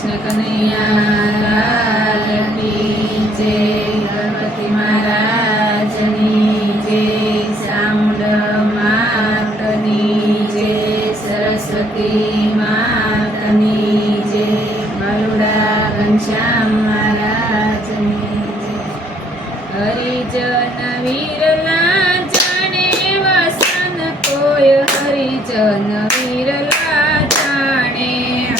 કૃષ્ણ કનૈયા લાલ કી જય. ગણપતિ મહારાજની જય. ચામુંડ માતની જય. સરસ્વતી માતની જય. બલુડા ઘનશ્યામ મહારાજની જય. હરિજન વીરલા જાણે વસન કોઈ. હરિજન વીરલા જાણે.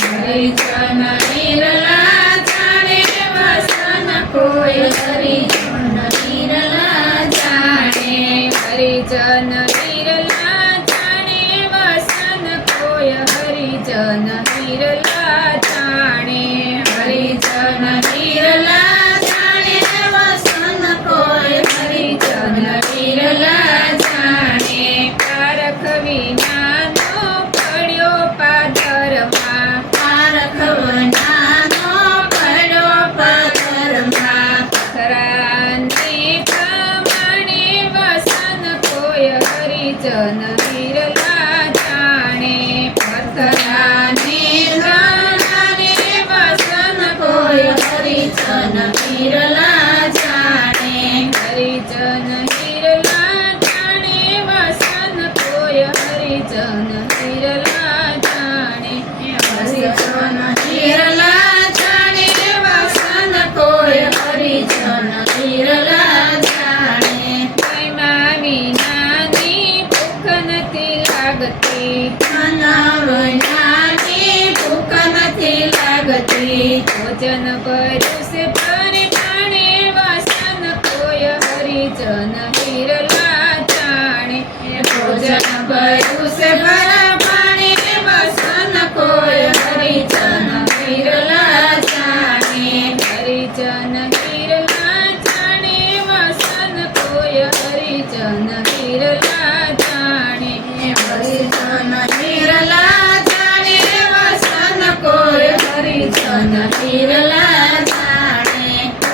હરિજન વીરલા જાણે વસન કોઈ. હરિજન વીરલા જાણે. હરિજન વીરલા જાણે વસન કોઈ. હરિજન વીરલા જાણે. હરિજન વીરલા જાણે વસન કોઈ. હરિજન વીરલા જાણે. પારખ વિનાનો પડ્યો પાદરમાં. પારખ વિનાનો પડ્યો પાદરમાં. પથરાને પ્રમાણે વસન કોઈ. હરિજન વીરલા જાણે. પથરાને પ્રમાણે વસન કોઈ. હરિજન વીરલા જાણે. હરિજન વીરલા જાણે વસન કોઈ. હરિજન વીરલા જાણે. હરિજન વીરલા જાણે વસન કોઈ. હરિજન વીરલા જાણે. કઈમાં વિનાની ભૂખ નથી લાગતી. ખાના વિનાની ભૂખ નથી લાગતી. ભોજન પરુષે ભરે પાણે વસન કોઈ. હરિજન વીરલા જાણે. ભોજન પરુષે ભરે પાણે વસન કોઈ. હરિજન વીરલા જાણે. હરિજન વીરલા જાણે વસન કોઈ. હરિજન વીરલા જાણે. હરિજન વીરલા જાણે વસન કોઈ. હરિજન વીરલા જાણે.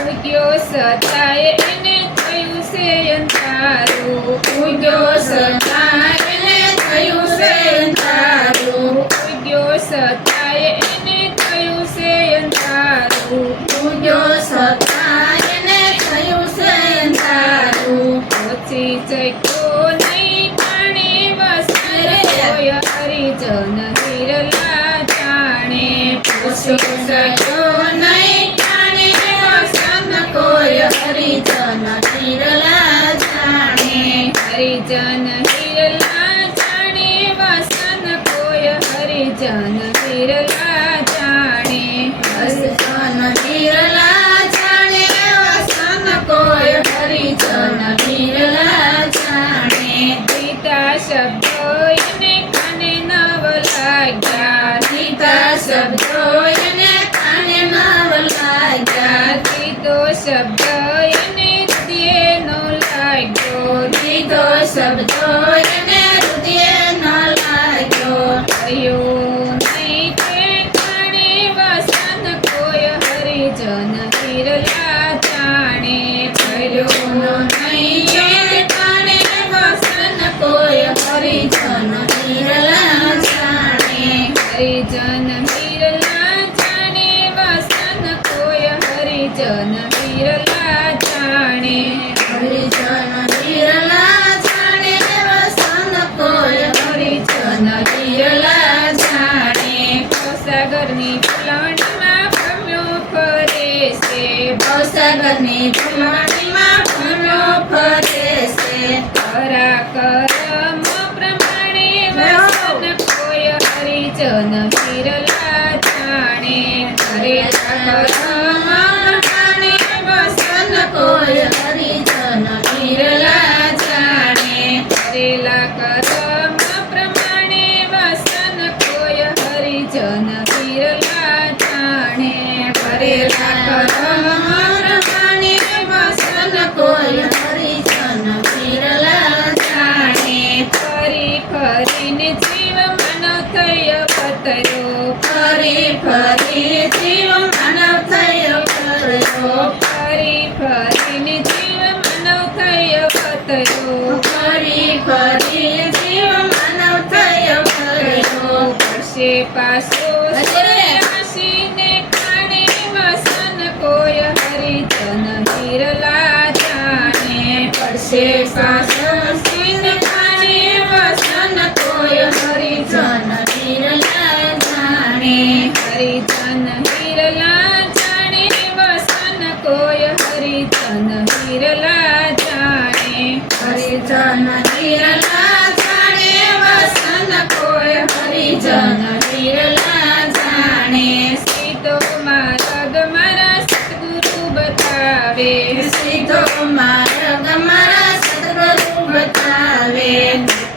ઉગ્યો સતાય એને થયું છે અંધારું. ઉગ્યો સતાય એને થયું છે અંધારું. ઉગ્યો સતાય એને થયું છે અંધારું. ઉગ્યો સતાય એને થયું છે અંધારું. ઓછી ચક્યો નહીં પાણે વસન કોઈ. હરિજન વીરલા જાણે. ઓછી ચક્યો નહીં પાણે વસન કોઈ. હરિજન વીરલા જાણે. હરિજન વીરલા જાણે વસન કોઈ. હરિજન વીરલા જાણે. હરિજન વીરલા જાણે વસન કોઈ. હરિજન વીરલા જાણે. ગીતા શબ્દો એને કાને નવ લાગ્યા. ગીતા શબ્દો એને કાને નવ લાગ્યા. ગીતો શબ્દ એને હૃદય નો લાગ્યો. ગીતો શબ્દો એને હૃદય નો લાગ્યો. થયું નહીં તે કાણે વસન કોઈ. હરિજન વીરલા જાણે. થયું નહીં તે કાણે વસન કોઈ. હરિજન વીરલા જાણે. હરિજન વીરલા જાણે વસન કોઈ. હરિજન વીરલા જાણે. હરિજન વીરલા જાણે વસન કોઈ. હરિજન વીરલા જાણે. ભવસાગરની ફૂલવણીમાં ભમ્યો ફરે છે. ભવસાગરની ફૂલવણીમાં ભમ્યો ફરે છે. ખરા કરમ પ્રમાણે વસન કોઈ. હરિજન વીરલા જાણે. ખરેખા કરમ પ્રમાણે વસન કોઈ. હરિજન વીરલા જાણે. કરેલા કરમ પ્રમાણે વસન કોઈ. હરિજન વીરલા જાણે. કરેલા કરમ પ્રમાણે વસન કોઈ. હરિજન વીરલા જાણે. ફરી ફરીને જીવ માનવ થયો પતયો. ફરી ફરી જીવ માનવ થયો પતયો. ફરી ફરીને જીવ માનવ થયો પતયો. ફરી ફરી જીવ માનવ થયો પતયો. પડશે પાછો આશીને હરિજન હિરલા જાણે વસન કોઈ હરિજન હિરલા જાણે હરિજન હિરલા જાણે વસન કોઈ હરિજન હિરલા જાણે સીધો માર્ગ મારા સદગુરુ બતાવે સીધો માર્ગ મારા સદગુરુ બતાવે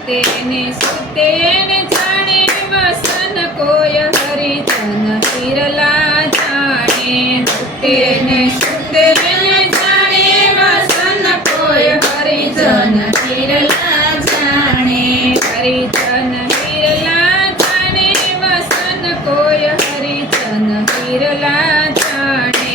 તેને સુતેને જાણે વસન કોઈ હરિજન હિરલા જાણે તેને સુતેને જાણે વસન કોઈ હરિજન હિરલા જાણે હરિજન હિરલા જાણે વસન કોઈ હરિજન હિરલા જાણે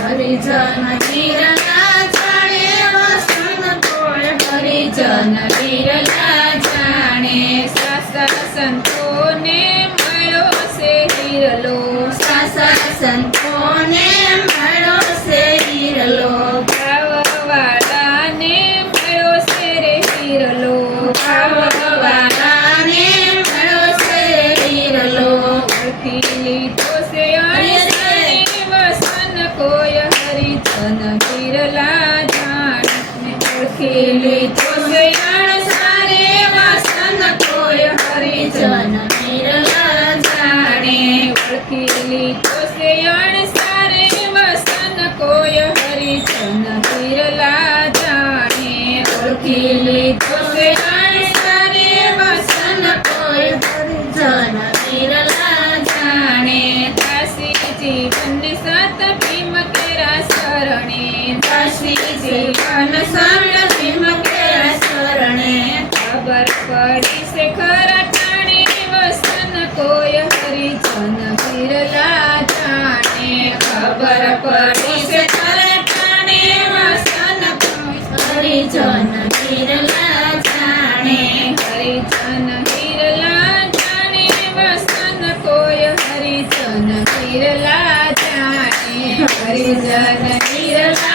હરિજન હિરલા જાણે વસન કોઈ હરિજન હિરલા જાણે સાસા સંતોને મળ્યો છે હિરલો સાસા સંતોને મળ્યો છે હિરલો ભાવવાળાને મળ્યો છે રે હિરલો ભાવવાળાને મળ્યો છે હિરલો ઓળખી લીધો છે અણસારે વસન કોઈ હરિજન હિરલા જાણે ઓળખી લીધો છે અણસારે વસન કોઈ હરિજન હિરલા જાણે ઓળખી લીધો છે અણસારે વસન કોઈ હરિજન હિરલા જાણે ઓળખી લીધો છે અણસારે વસન કોઈ હરિજન હિરલા જાણે દાસી જીવન સાત ભીમ કેરા શરણે દાસી જીવન સર્ણ ભીમ કેરા શરણે ખબર પડી છે ખરા ટાણે વસન કોઈ હરિજન હિરલા જાણે ખબર પડી છે ખરા ટાણે વસન કોઈ હરિજન હિરલા જાણે હરિજન હિરલા જાણે વસન કોઈ હરિજન હિરલા જાણે હરિજન હિરલા